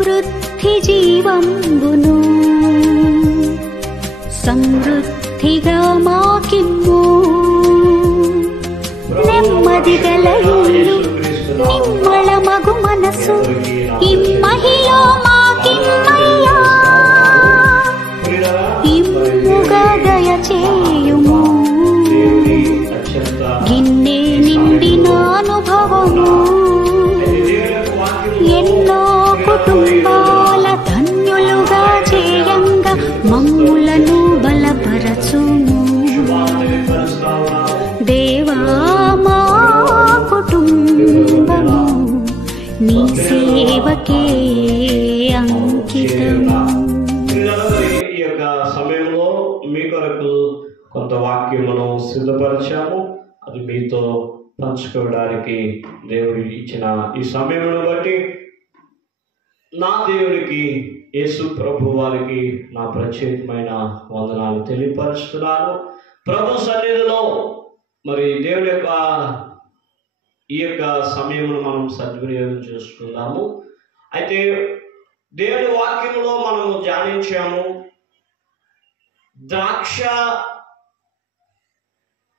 సమృద్ధి జీవంబును సమృద్ధిగా మాకిమ్ము. నెమ్మది గల ఇల్లు నిమ్మళ మగు మనసు ఇమ్మహిలో మాకిమ్మయ్యా. ఇమ్ముగా దయచేయుము గిన్నె నిండిన అనుభవము. ఎన్నో కుటుంబాల ధన్యులుగా చేయంగా మమ్ములను బలపరచుము. దేవా మా కుటుంబము నీ సేవకే అంకితము. ఈ యొక్క సమయంలో మీ కొరకు కొంత వాక్యమును సిద్ధపరిచాము. అది మీతో పంచుకోవడానికి దేవుడు ఇచ్చిన ఈ సమయమును బట్టి నా దేవునికి యేసు ప్రభు వారికి నా ప్రత్యేకమైన వందనాలు తెలియపరుస్తున్నాను. ప్రభు సన్నిధిలో మరి దేవుడి యొక్క ఈ యొక్క సమయంలో మనం సద్వినియోగం చేసుకుందాము. అయితే దేవుడి వాక్యంలో మనము ధ్యానించాము, ద్రాక్ష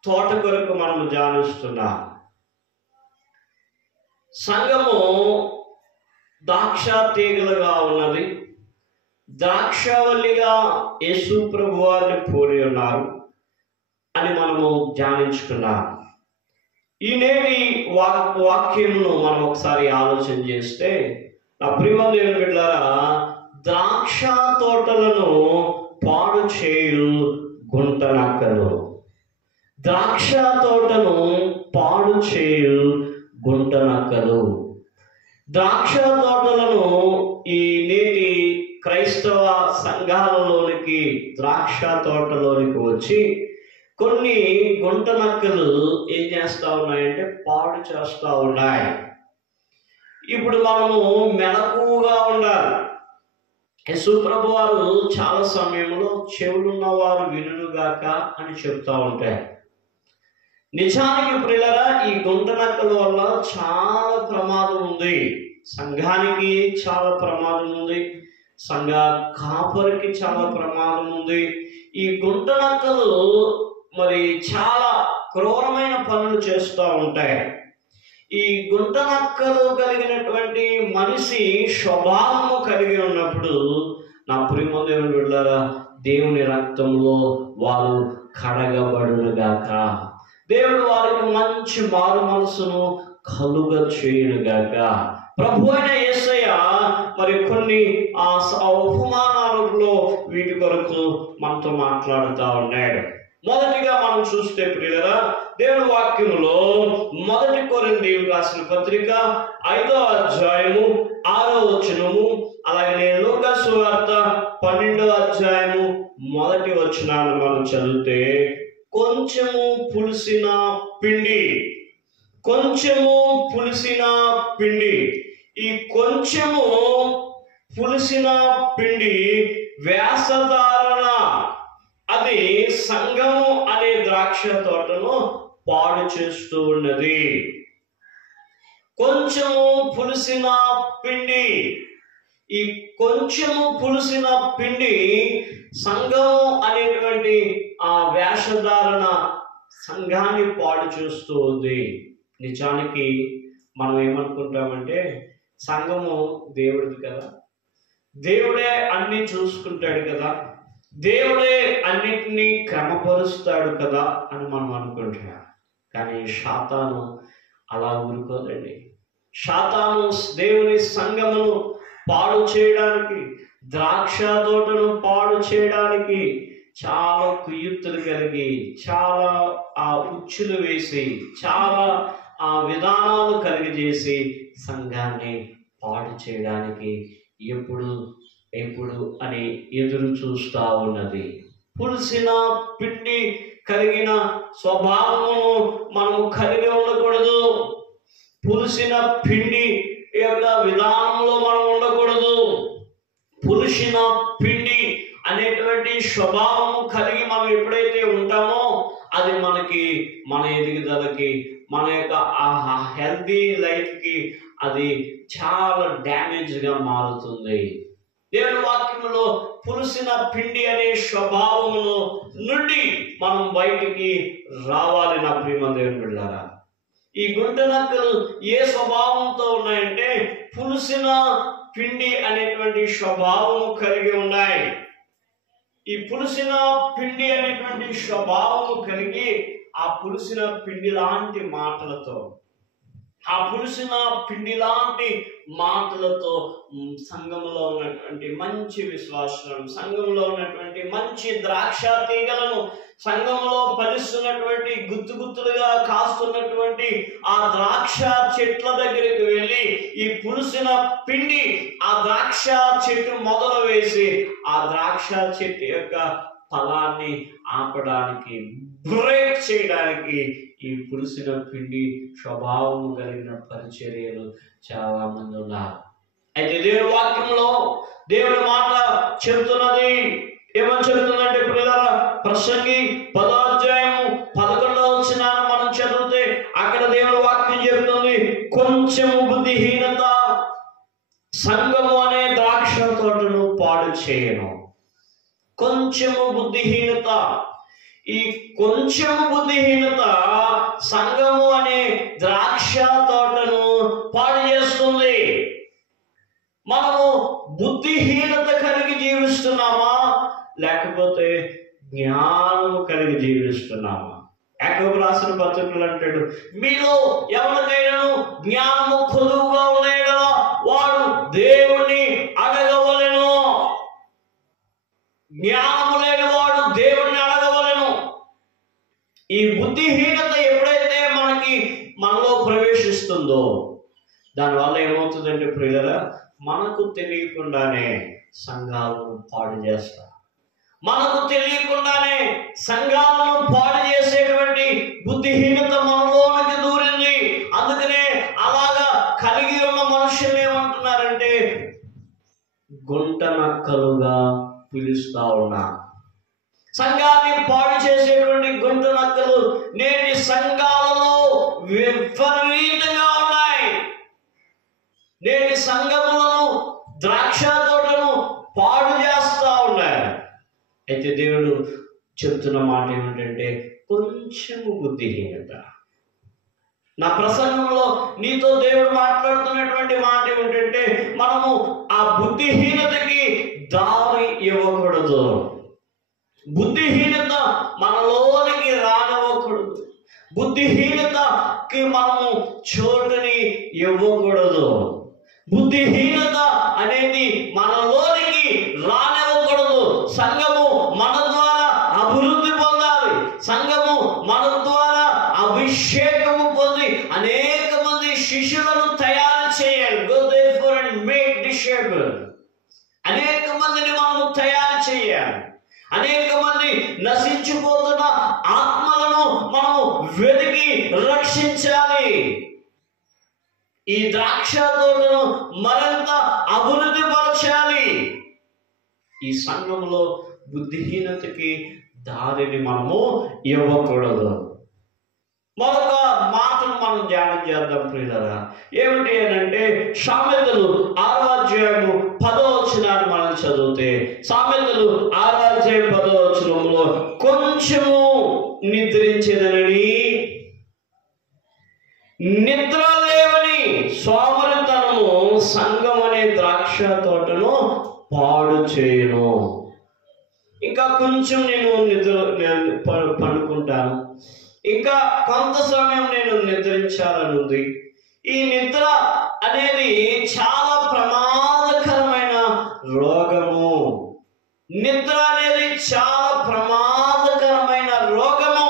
తోట కొరకు మనము ధ్యానిస్తున్నాం. సంఘము ద్రాక్ష తీగలుగా ఉన్నది, ద్రాక్షవల్లిగా యేసు ప్రభు వారిని పోలి ఉన్నారు అని మనము ధ్యానించుకున్నాం. ఈ నేటి వాక్యమును మనం ఒకసారి ఆలోచన చేస్తే, నా ప్రియమైన దేవుని బిడ్డలారా, ద్రాక్ష తోటలను పాడు చేయు గుంట నక్కలు, ద్రాక్ష తోటను పాడు చేయు గుంట నక్కలు. ద్రాక్ష తోటలను ఈ నేటి క్రైస్తవ సంఘాలలోనికి ద్రాక్ష తోటలోనికి వచ్చి కొన్ని గుంట నక్కలు ఏం చేస్తూ ఉన్నాయంటే పాడు చేస్తూ ఉన్నాయి. ఇప్పుడు మనము మెలకువగా ఉండాలి. యేసు ప్రభు వారు చాలా సమయంలో చెవులున్నవారు వినుగాక అని చెప్తా ఉంటారు. నిజానికి ప్రియులారా, ఈ గుంట నక్కల వల్ల చాలా ప్రమాదం ఉంది. సంఘానికి చాలా ప్రమాదం ఉంది, సంఘ కాపరికి చాలా ప్రమాదం ఉంది. ఈ గుంట నక్కలు మరి చాలా క్రూరమైన పనులు చేస్తూ ఉంటాయి. ఈ గుంట నక్కలు కలిగినటువంటి మనిషి స్వభావము కలిగి ఉన్నప్పుడు నా ప్రియమైన దేవుని బిడ్డలారా, దేవుని రక్తంలో వారు కడగబడునుగాక. దేవుడు వారికి మంచి మారు మనసును కలుగ చేయునుగాక. ప్రభు అయిన యేసయ్య మరి కొన్ని ఉపమానాలలో వీటి కొరకు మనతో మాట్లాడుతూ ఉన్నాడు. మొదటిగా మనం చూస్తే ప్రియులారా, దేవుని వాక్యములో 1 కొరింథీయులకు రాసిన పత్రిక 5వ అధ్యాయము 6వ వచనము, అలాగే లూకా సువార్త 12వ అధ్యాయము 1వ వచనాన్ని మనం చదివితే, కొంచెము పులిసిన పిండి, కొంచెము పులిసిన పిండి. ఈ కొంచెము పులిసిన పిండి వేషధారణ, అది సంఘము అనే ద్రాక్ష తోటను పాడు చేస్తూ ఉన్నది. కొంచెము పులిసిన పిండి, ఈ కొంచెము పులిసిన పిండి సంఘము అనేటువంటి ఆ వేషధారణ సంఘాన్ని పాడు చేస్తూ ఉంది. నిజానికి మనం ఏమనుకుంటామంటే, సంఘము దేవుడిది కదా, దేవుడే అన్ని చూసుకుంటాడు కదా, దేవుడే అన్నిటినీ క్రమపరుస్తాడు కదా అని మనం అనుకుంటున్నాం. కానీ సాతాను అలా ఊరుకోదండి. సాతాను దేవుని సంఘమును పాడు చేయడానికి, ద్రాక్ష తోటను పాడు చేయడానికి చాలా కుయుక్తులు కలిగి, చాలా ఉచ్చులు వేసి, చాలా విధానాలు కలిగజేసి సంఘాన్ని పాడు చేయడానికి ఎప్పుడు అని ఎదురు చూస్తూ ఉన్నది. పులిసిన పిండి కలిగిన స్వభావము మనము కలిగి ఉండకూడదు. పులిసిన పిండి యొక్క విధానంలో మనం ఉండకూడదు. పులిసిన పిండి అనేటువంటి స్వభావము కలిగి మనం ఎప్పుడైతే ఉంటామో అది మన ఎదుగుదలకి, మన యొక్క హెల్తీ లైఫ్కి అది చాలా డ్యామేజ్గా మారుతుంది. దేవుని వాక్యములో పులిసిన పిండి అనే స్వభావమును నుండి మనం బయటికి రావాలి. నా ప్రియమైన దేవుని బిడ్డలారా, ఈ గుంట నక్కలు ఏ స్వభావంతో ఉన్నాయంటే పులిసిన పిండి అనేటువంటి స్వభావం కలిగి ఉన్నాయి. ఈ పులిసిన పిండి అనేటువంటి స్వభావం కలిగి ఆ పులిసిన పిండి లాంటి మాటలతో, ఆ పులిసిన పిండి లాంటి మాటలతో సంఘంలో ఉన్నటువంటి మంచి విశ్వాసాలను, సంఘంలో ఉన్నటువంటి మంచి ద్రాక్ష తీగలను, సంఘంలో ఫలిస్తున్నటువంటి గుత్తులుగా కాస్తున్నటువంటి ఆ ద్రాక్ష చెట్ల దగ్గరికి వెళ్ళి ఈ పులిసిన పిండి ఆ ద్రాక్ష చెట్టు మొదలు వేసి ఆ ద్రాక్ష చెట్టు యొక్క ఫలాన్ని ఆపడానికి, బ్రేక్ చేయడానికి ఈ పులిసిన పిండి స్వభావం కలిగిన పరిచర్యలు చాలా మంది ఉన్నారు. అయితే దేవుని వాక్యంలో దేవుని మాట చెబుతున్నది. ఏమని చెబుతుందంటే పిల్లల, ప్రసంగి 10వ అధ్యాయము 11వ వచనాన్ని మనం చదివితే అక్కడ దేవుని వాక్యం చెబుతుంది, కొంచెము బుద్ధిహీనత సంఘము అనే ద్రాక్ష తోటను పాడు చేయను. కొంచెము బుద్ధిహీనత, ఈ కొంచెము బుద్ధిహీనత సంఘము అనే ద్రాక్ష తోటను పాడు చేస్తుంది. మనము బుద్ధిహీనత కలిగి జీవిస్తున్నామా లేకపోతే జ్ఞానం కలిగి జీవిస్తున్నామా? యాకోబు రాసిన పత్రికలు అంటాడు, మీలో ఎవరికైనాను జ్ఞానము కొదువుగా ఉన్నాయో వాడు దేవుని అడగవలెను. జ్ఞానము లేని వాడు దేవుణ్ణి అడగవలెను. ఈ బుద్ధిహీనత ఎప్పుడైతే మనలో ప్రవేశిస్తుందో దానివల్ల ఏమవుతుందంటే ప్రియులారా, మనకు తెలియకుండానే సంఘాలను పాడు చేస్తారు. మనకు తెలియకుండానే సంఘాలను పాడు చేసేటువంటి బుద్ధిహీనత మనలోనికి దూరింది. అందుకనే అలాగా కలిగి ఉన్న మనుషులు ఏమంటున్నారంటే గుంట నక్కలుగా పిలుస్తా ఉన్నా. సంఘాన్ని పాడు చేసేటువంటి గుంట నక్కలు నేటి సంఘాలలో విపరీతంగా ఉన్నాయి. నేటి సంఘములను ద్రాక్ష తోటను పాడు చేస్తా ఉన్నాయి. అయితే దేవుడు చెప్తున్న మాట ఏమిటంటే కొంచెము బుద్ధిహీనత. నా ప్రసంగంలో నీతో దేవుడు మాట్లాడుతున్నటువంటి మాట ఏమిటంటే మనము ఆ బుద్ధిహీనతకి దారి ఇవ్వకూడదు. బుద్ధిహీనత మనలోనికి రానివ్వకూడదు. బుద్ధిహీనతకి మనము చోటుని ఇవ్వకూడదు. బుద్ధిహీనత అనేది మనలోనికి రానివ్వకూడదు. సంఘము మన ద్వారా అభివృద్ధి పొందాలి. సంఘము మన ద్వారా అభిషేకము పొంది అనేక మంది శిష్యులను తయారు చేయాలి. Go therefore and make disciples. అనేక మందిని మనము తయారు చేయాలి. అనేక మంది నశించిపోతున్న ఆత్మలను మనము వెతికి రక్షించాలి. ఈ ద్రాక్ష తోటను మరింత అభివృద్ధి పరచాలి. ఈ సంఘంలో బుద్ధిహీనతకి దారిని మనము ఇవ్వకూడదు. మరొక మాటను మనం ధ్యానం చేద్దాం ప్రియులారా. ఏమిటి అంటే సామెతలు 6వ అధ్యాయము 10వ వచనాన్ని మనం చదివితే, సామెతలు 6వ అధ్యాయం 10వ వచనంలో కొంచెము నిద్రించేదనని నిద్ర లేవని సోమరితనము సంఘం అనే ద్రాక్ష తోటను పాడు చేయను. ఇంకా కొంచెం నేను పడుకుంటాను, ఇంకా కొంత సమయం నేను నిద్రించాలని ఉంది. ఈ నిద్ర అనేది చాలా ప్రమాదకరమైన రోగము. నిద్ర అనేది చాలా ప్రమాదకరమైన రోగము.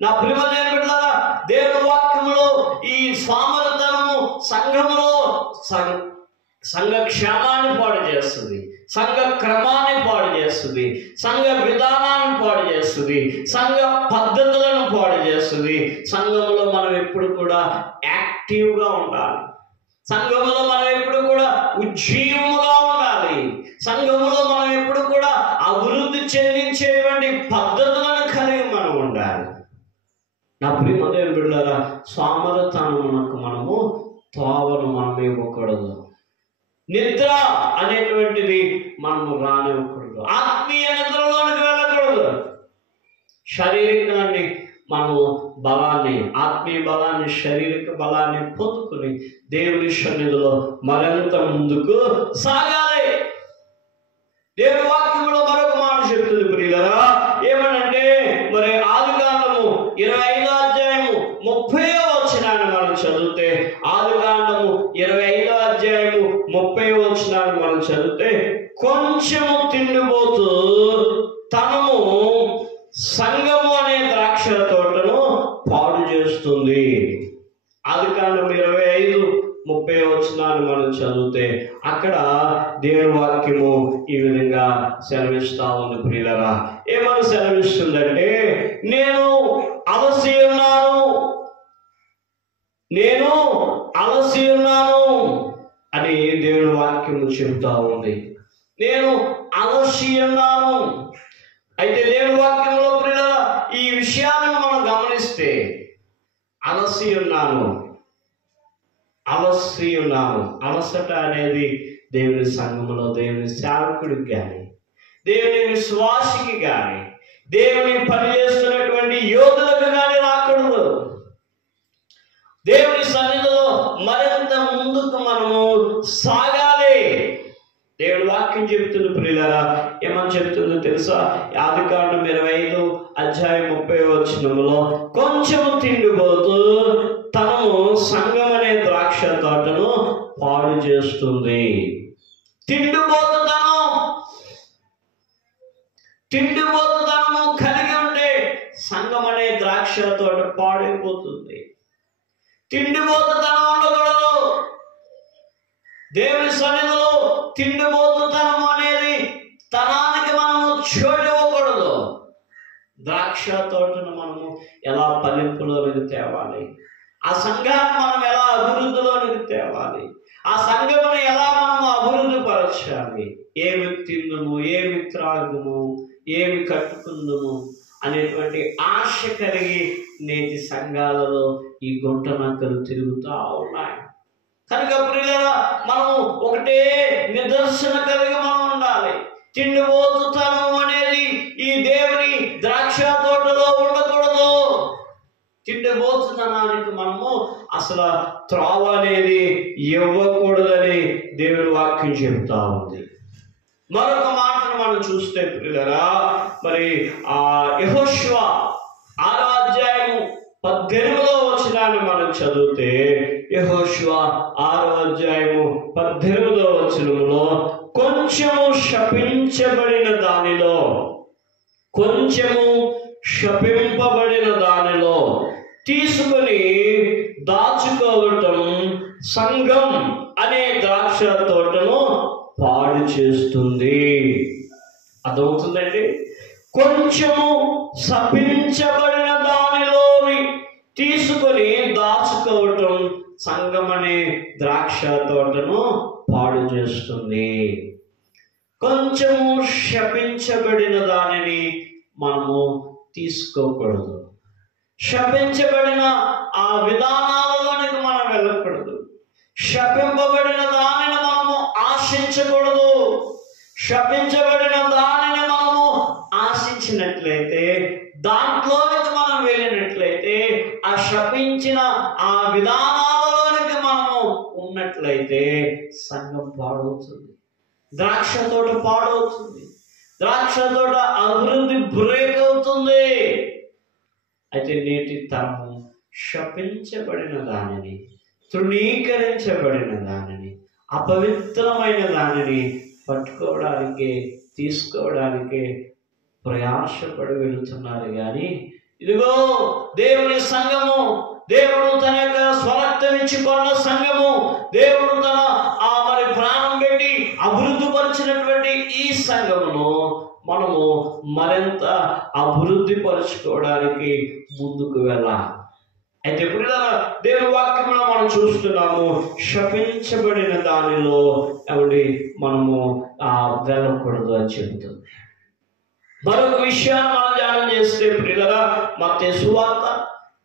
నా ప్రియమైన బిడ్డలారా, దేవుని వాక్యములో ఈ సోమరితనము సంఘములో సంఘ క్షేమాన్ని పాడు చేస్తుంది, సంఘ క్రమాన్ని పాడు చేస్తుంది, సంఘ విధానాన్ని పాడు చేస్తుంది, సంఘ పద్ధతులను పాడు చేస్తుంది. సంఘంలో మనం ఎప్పుడు కూడా యాక్టివ్గా ఉండాలి. సంఘంలో మనం ఎప్పుడు కూడా ఉజ్జీవముగా ఉండాలి. సంఘంలో మనం ఎప్పుడు కూడా అభివృద్ధి చెందించేటువంటి పద్ధతులను కలిగి మనం ఉండాలి. నా ప్రియమైన బిడ్డలారా, సోమరితనమునకు మనము తోవను నిద్ర అనేటువంటిది మనము రానివ్వకూడదు. ఆత్మీయ నిద్రలోనికి వెళ్ళకూడదు. శారీరకాన్ని మనము బలాన్ని, ఆత్మీయ బలాన్ని, శారీరక బలాన్ని పొందుకుని దేవుని సన్నిధిలో మరింత ముందుకు సాగాలి. దేవుని వాక్యంలో మరొక మాట చెప్తుంది ప్రియులారా, ఏమనంటే మరి ఆదికాండము 25వ అధ్యాయము 30వ వచనాన్ని మనం చదివితే, ఆదికాండము 25వ అధ్యాయము 30వ వచనాన్ని మనం చదివితే, కొంచెము తిండిపోతూ తనము సంఘము అనే ద్రాక్ష తోటను పాడు చేస్తుంది. ఆదికాండం 25:30 వచనాన్ని మనం చదివితే అక్కడ దేవుని వాక్యము ఈ విధంగా సెలవిస్తా ఉంది ప్రియులారా. ఏమని సెలవిస్తుందంటే, నేను అలసి ఉన్నాను అని దేవుని వాక్యము చెబుతా ఉంది. నేను అలసి ఉన్నాను. అయితే దేవుని వాక్యంలో ప్రియులారా ఈ విషయాలను మనం గమనిస్తే, అలసి ఉన్నాను, అలసట అనేది దేవుని సంఘములో దేవుని సేవకుడికి కానీ, దేవుని విశ్వాసికి కానీ, దేవుని పనిచేస్తున్నటువంటి యోధులకు కానీ రాకూడదు. దేవుని సన్నిధిలో మరింత ముందుకు మనము సాగాలి. దేవుని వాక్యం చెప్తుంది ప్రియులారా, ఏమని చెప్తుందో తెలుసా? ఆదికాండం 25 అధ్యాయం 30వ వచనంలో, కొంచెం తిండిపోతూ తనము సంఘం అనే ద్రాక్ష తోటను పాడు చేస్తుంది. తిండిపోతుతనము కలిగి ఉంటే సంఘం అనే ద్రాక్ష తోట పాడైపోతుంది. తిండిపోతుతనం ఉండకూడదు. దేవుని సన్నిధిలో తిండిపోతుతనం అనేది తనానికి మనము చోటు ఇవ్వకూడదు. ద్రాక్ష తోటను మనము ఎలా పలింపులోనికి తేవాలి, ఆ సంఘాన్ని మనం ఎలా అభివృద్ధిలోనికి తేవాలి, ఆ సంఘమును ఎలా మనము అభివృద్ధి పరచాలి, ఏమి తిందుము, ఏమి త్రాగుము, ఏమి కట్టుకుందుము అనేటువంటి ఆశ కలిగి నేటి సంఘాలలో ఈ గుంట నక్కలు తిరుగుతూ ఉన్నాయి. కనుక ప్రియులారా, మనము ఒకటే నిదర్శన కలిగి మనం ఉండాలి. తిండిపోతుతనం అనేది ఈ దేవుని ద్రాక్ష తోటలో ఉండకూడదు. తిండిపోతుతనానికి మనము అసలు త్రోవ అనేది ఇవ్వకూడదని దేవుని వాక్యం చెబుతా ఉంది. మరొక మాటను మనం చూస్తే ప్రియులారా, మరి యెహోషువ 6వ అధ్యాయము 18వ వచనాన్ని మనం చదివితే, యెహోషువ 6వ అధ్యాయము 18వ వచనంలో, కొంచెము శపింపబడిన దానిలో తీసుకుని దాచుకోవటం సంఘం అనే ద్రాక్ష తోటను పాడు చేస్తుంది. అదవుతుందండి. కొంచెము శపించబడిన దానిలోని తీసుకొని దాచుకోవటం సంఘం అనే ద్రాక్ష తోటను పాడు చేస్తుంది. కొంచెము శపించబడిన దానిని మనము తీసుకోకూడదు. శపించబడిన ఆ విధానాలలోనికి మనం వెళ్ళకూడదు. శపింపబడిన దానిని మనము ఆశించకూడదు. శపించబడిన దానిని మనము ఆశించినట్లయితే, దాంట్లోనికి మనం వెళ్ళినట్లయితే, ఆ శపించిన ఆ విధానాలలోనికి మనము ఉన్నట్లయితే సంఘం పాడవుతుంది, ద్రాక్ష తోట పాడవుతుంది, ద్రాక్ష తోట అభివృద్ధి బ్రేక్ అవుతుంది. అయితే నేటి తరము శపించబడిన దానిని, తృణీకరించబడిన దానిని, అపవిత్రమైన దానిని పట్టుకోవడానికి, తీసుకోవడానికి ప్రయాసపడి వెళుతున్నారు. కానీ ఇదిగో దేవుని సంఘము, దేవుడు తన యొక్క స్వరక్తమిచ్చుకున్న సంఘము, దేవుడు తన మరి ప్రాణం పెట్టి అభివృద్ధి పరిచినటువంటి ఈ సంఘమును మనము మరింత అభివృద్ధి పరుచుకోవడానికి ముందుకు వెళ్ళాలి. అయితే ఇప్పుడు దేవుని వాక్యంలో మనం చూస్తున్నాము, శపించబడిన దానిలో మనము వెళ్ళకూడదు అని చెబుతుంది. మరొక విషయాన్ని మనం ధ్యానం చేస్తే ప్రియులారా, మత్తయి సువార్త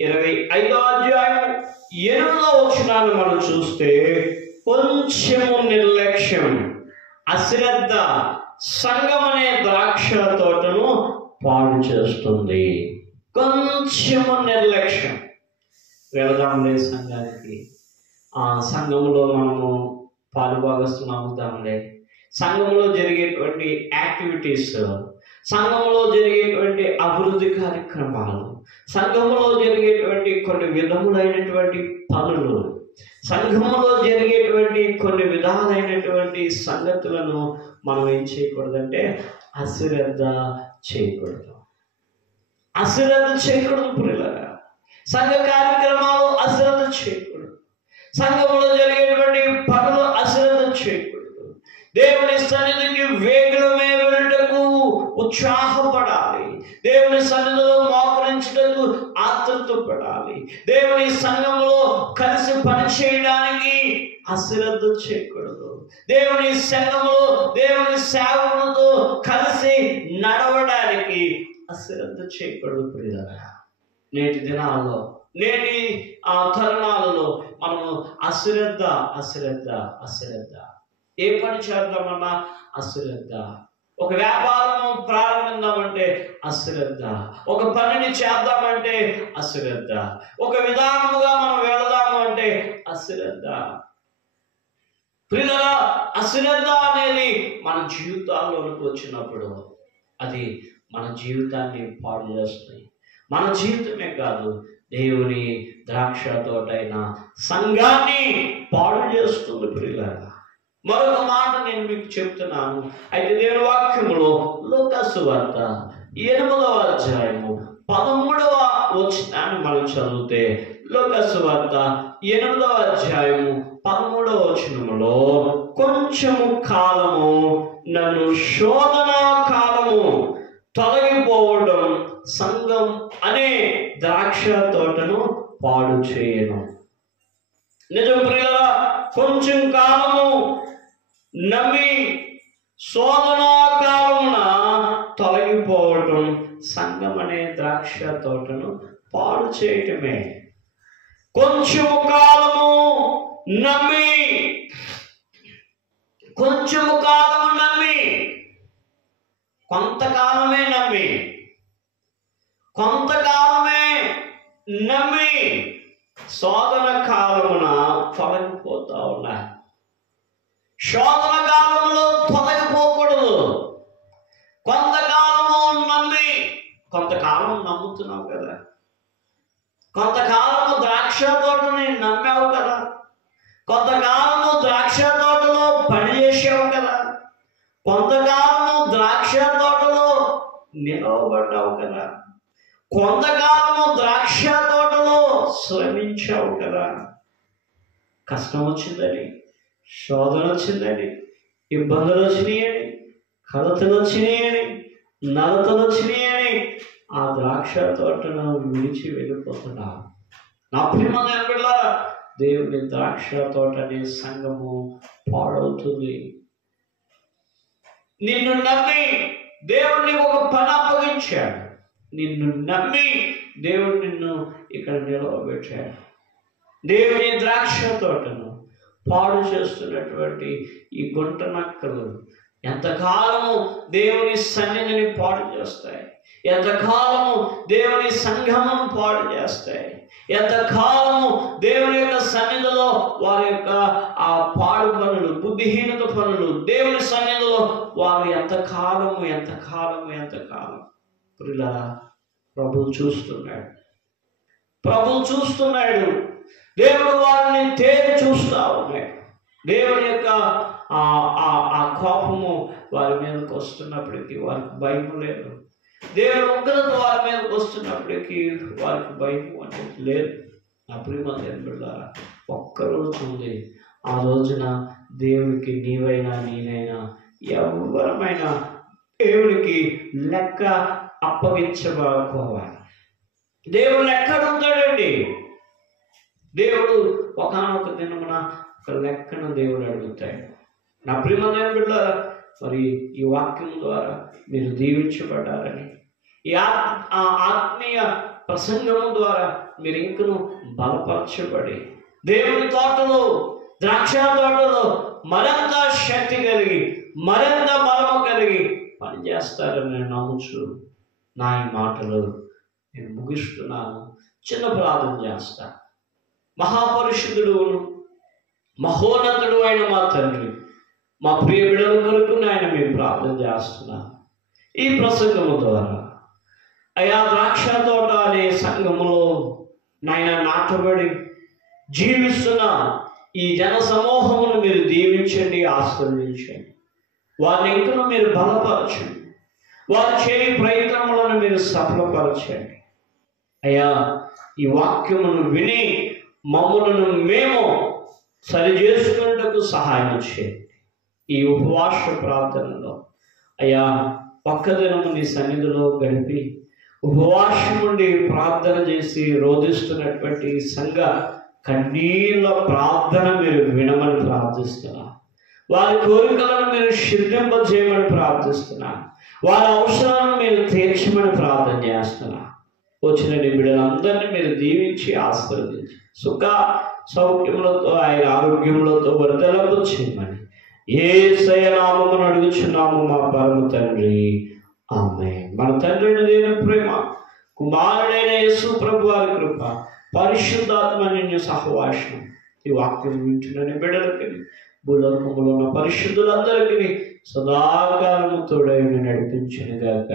25వ అధ్యాయం 8వ వచనాన్ని మనం చూస్తే, కొంచెము నిర్లక్ష్యం, అశ్రద్ధ సంఘం అనే ద్రాక్ష తోటను పాడు చేస్తుంది. కొంచెము నిర్లక్ష్యం. వెళదాంలే సంఘానికి, ఆ సంఘంలో మనము పాలుభాగస్తులు అవుతాంలే, సంఘంలో జరిగేటువంటి యాక్టివిటీస్, సంఘంలో జరిగేటువంటి అభివృద్ధి కార్యక్రమాలు, సంఘంలో జరిగేటువంటి కొన్ని విధములైనటువంటి పనులు, సంఘంలో జరిగేటువంటి కొన్ని విధాలైనటువంటి సంగతులను మనం ఏం చేయకూడదంటే అశ్రద్ధ చేయకూడదు. అశ్రద్ధ చేయకూడదు ప్రియులారా. సంఘ కార్యక్రమాలు అశ్రద్ధ చేయకూడదు. సంఘంలో జరిగేటువంటి పనులు అశ్రద్ధ చేయకూడదు. దేవుని సన్నిధికి వేగమే వెళ్ళటకు ఉత్సాహపడాలి. దేవుని సన్నిధిలో మోకరించటకు ఆతృత పడాలి. దేవుని సంఘంలో కలిసి పనిచేయడానికి అశ్రద్ధ చేయకూడదు. దేవుని సంఘంలో దేవుని సేవకులతో కలిసి నడవడానికి అశ్రద్ధ చేయకూడదు ప్రియులారా. నేటి దినాల్లో, నేటి తరుణాలలో మనము అశ్రద్ధ అశ్రద్ధ అశ్రద్ధ. ఏ పని చేద్దామన్నా అశ్రద్ధ. ఒక వ్యాపారము ప్రారంభిద్దామంటే అశ్రద్ధ. ఒక పనిని చేద్దామంటే అశ్రద్ధ. ఒక విధానముగా మనం వెళదాము అంటే అశ్రద్ధ. ప్రియులారా, అశ్రద్ధ అనేది మన జీవితాల్లోకి వచ్చినప్పుడు అది మన జీవితాన్ని పాడు చేస్తుంది. మన జీవితమే కాదు, దేవుని ద్రాక్ష తోటైన సంఘాన్ని పాడు చేస్తుంది ప్రియులారా. మరొక మాట నేను మీకు చెప్తున్నాను. అయితే దేవుని వాక్యములో లూకా సువార్త 8వ అధ్యాయము 13వ వచనాన్ని మనం చదివితే, లూకా సువార్త 8వ అధ్యాయము 13వ వచనములో, కొంచెము కాలము నన్ను శోధన కాలము తొలగిపోవడం సంఘం అనే ద్రాక్ష తోటను పాడు చేయను. నిజం ప్రియులారా, కొంచెం కాలము నమ్మి శోధనా కాలమున తొలగిపోవటం సంఘం అనే ద్రాక్ష తోటను పాడు చేయటమే. కొంచెము కాలము నమ్మి, కొంచెము కాలము నమ్మి, కొంతకాలమే నమ్మి, కొంతకాలమే నమ్మి శోధన కాలమున తొలగిపోతా ఉన్నాయి. శోధన కాలంలో తొలగిపోకూడదు. కొంతకాలము నమ్మి, కొంతకాలం నమ్ముతున్నావు కదా, కొంతకాలము ద్రాక్ష తోటని నమ్మావు కదా, కొంతకాలము ద్రాక్ష తోటలో పని చేసావు కదా, కొంతకాలము ద్రాక్ష తోటలో నిలవబడ్డావు కదా, కొంతకాలము ద్రాక్ష తోటలో శ్రమించావు కదా. కష్టం వచ్చిందని, శోధన వచ్చిందని, ఇబ్బందులు వచ్చినాయని, కలతలు వచ్చినాయని, నలతలు వచ్చినాయని ఆ ద్రాక్ష తోటను విడిచి వెళ్ళిపోతున్నావు. నా ప్రియమైన బిడ్డలారా, దేవుని ద్రాక్ష తోట అనే సంఘము పాడవుతుంది. నిన్ను నమ్మి దేవుడిని ఒక పని అప్పగించాడు. నిన్ను నమ్మి దేవుడు నిన్ను ఇక్కడ నిలవబెట్టాడు. దేవుని ద్రాక్ష తోటను పాడు చేస్తున్నటువంటి ఈ గుంట నక్కలు ఎంతకాలము దేవుని సన్నిధిని పాడు చేస్తాయి, ఎంతకాలము దేవుని సంఘమును పాడు చేస్తాయి, ఎంతకాలము దేవుని యొక్క సన్నిధిలో వారి యొక్క ఆ పాడు పనులు, బుద్ధిహీనత పనులు దేవుని సన్నిధిలో వారు ఎంతకాలము ఎంతకాలము ఎంతకాలం. ప్రియులారా, ప్రభువు చూస్తున్నాడు, ప్రభువు చూస్తున్నాడు. దేవుడు వారిని తేరి చూస్తా ఉన్నాడు. దేవుని యొక్క ఆ కోపము వారి మీదకి వస్తున్నప్పటికీ వారికి భయం లేదు. దేవుని ఉగ్రత వారి మీదకి వస్తున్నప్పటికీ వారికి భయం అనేది లేదు. నా ప్రియమైన బిడ్డలారా, ఒక్కరోజు ఉంది, ఆ రోజున దేవునికి నీవైనా నేనైనా ఎవరమైనా దేవునికి లెక్క అప్పగించబోవాలి. దేవుడు లెక్క అడుగుతాడండి. దేవుడు ఒకానొక దినమున ఒక లెక్కను దేవుడు అడుగుతాడు. నా ప్రియమైన బిడ్డలారా, మరి ఈ వాక్యం ద్వారా మీరు దీవించబడ్డారని, ఈ ఆత్మీయ ప్రసంగము ద్వారా మీరు ఇంకను బలపరచబడి దేవుని తోటలో ద్రాక్ష తోటలో మరింత శక్తి కలిగి మరింత బలము కలిగి పనిచేస్తారని నేను నమ్ముచు నా ఈ మాటలు నేను ముగిస్తున్నాను. చిన్న ప్రార్థన చేస్తా. మహాపరిశుద్ధుడు మహోన్నతుడు అయిన మా తండ్రి, మా ప్రియ బిడ్డల కొరకు నాయన మేము ప్రార్థన చేస్తున్నాను. ఈ ప్రసంగము ద్వారా అయా ద్రాక్ష తోట అనే సంఘములో నాయన నాటబడి జీవిస్తున్న ఈ జన సమూహమును మీరు దీవించండి, ఆశీర్వదించండి. వారిని ఇంకా మీరు బలపరచండి. వారు చేయి ప్రయత్నములను మీరు సఫలపరచండి. అయ్యా ఈ వాక్యమును విని మమ్ములను మేము సరిచేసుకున్నట్టుకు సహాయం చేయండి. ఈ ఉపవాస ప్రార్థనలో అయ్యా ఒక్క దినము నీ సన్నిధిలో గడిపి ఉపవాసం నుండి ప్రార్థన చేసి రోధిస్తున్నటువంటి సంఘ కన్నీళ్ళ ప్రార్థన మీరు వినమని ప్రార్థిస్తున్నా. వారి కోరికలను మీరు సిద్ధింపజేయమని ప్రార్థిస్తున్నా. వారి అవసరాలను మీరు తీర్చమని ప్రార్థన చేస్తున్నా. వచ్చిన నీ బిడ్డలందరినీ మీరు దీవించి ఆశీర్వదించి సుఖ సౌఖ్యములతో ఆయన ఆరోగ్యములతో వర్ధలము చేయమని యేసయ్య నామమున అడుగుచున్నాము మా పరమ తండ్రి, ఆమేన్. మన తండ్రిని లేని ప్రేమ, కుమారుడైన యేసు ప్రభు వారి కృప, పరిశుద్ధాత్మ నిన్ను సహవాసం ఈ వాక్యం వింటున్న బిడ్డలకి, భూలోకములో ఉన్న పరిశుద్ధులందరికీ సదాకాలము తోడై నడిపించును గాక.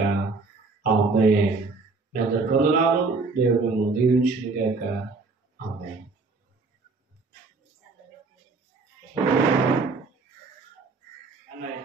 ఆమేన్. మీ అందరికీ వందనాలు. దేవుడు మిమ్మల్ని దీవించును గాక. ఆమేన్. అన్నయ్య